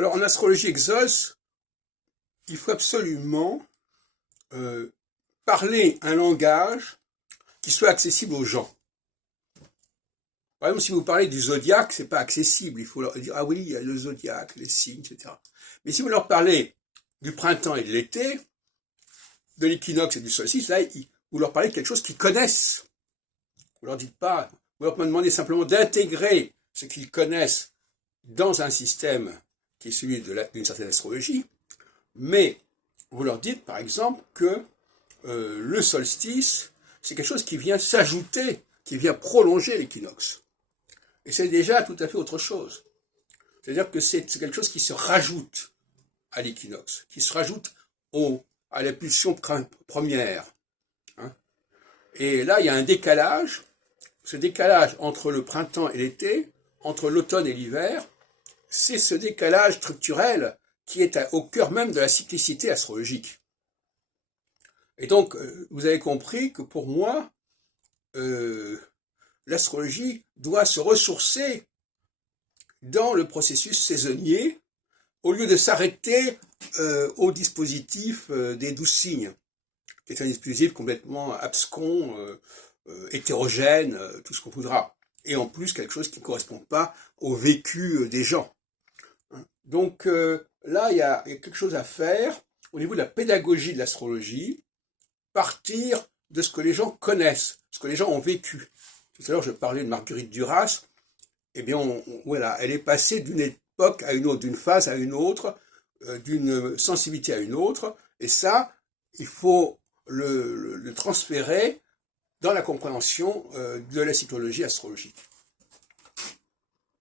Alors en astrologie Exos, il faut absolument parler un langage qui soit accessible aux gens. Par exemple, si vous parlez du zodiaque, c'est pas accessible. Il faut leur dire, ah oui, il y a le zodiaque, les signes, etc. Mais si vous leur parlez du printemps et de l'été, de l'équinoxe et du solstice, là, vous leur parlez de quelque chose qu'ils connaissent. Vous leur dites pas, vous leur demandez simplement d'intégrer ce qu'ils connaissent dans un système qui est celui d'une certaine astrologie, mais vous leur dites, par exemple, que le solstice, c'est quelque chose qui vient s'ajouter, qui vient prolonger l'équinoxe. Et c'est déjà tout à fait autre chose. C'est-à-dire que c'est quelque chose qui se rajoute à l'équinoxe, qui se rajoute à la pulsion première. Hein. Et là, il y a un décalage. Ce décalage entre le printemps et l'été, entre l'automne et l'hiver, c'est ce décalage structurel qui est au cœur même de la cyclicité astrologique. Et donc, vous avez compris que pour moi, l'astrologie doit se ressourcer dans le processus saisonnier au lieu de s'arrêter au dispositif des 12 signes, qui est un dispositif complètement abscon, hétérogène, tout ce qu'on voudra. Et en plus, quelque chose qui ne correspond pas au vécu des gens. Donc là, il y a quelque chose à faire au niveau de la pédagogie de l'astrologie, partir de ce que les gens connaissent, ce que les gens ont vécu. Tout à l'heure, je parlais de Marguerite Duras. Eh bien, voilà, elle est passée d'une époque à une autre, d'une phase à une autre, d'une sensibilité à une autre. Et ça, il faut le transférer dans la compréhension de la cyclologie astrologique.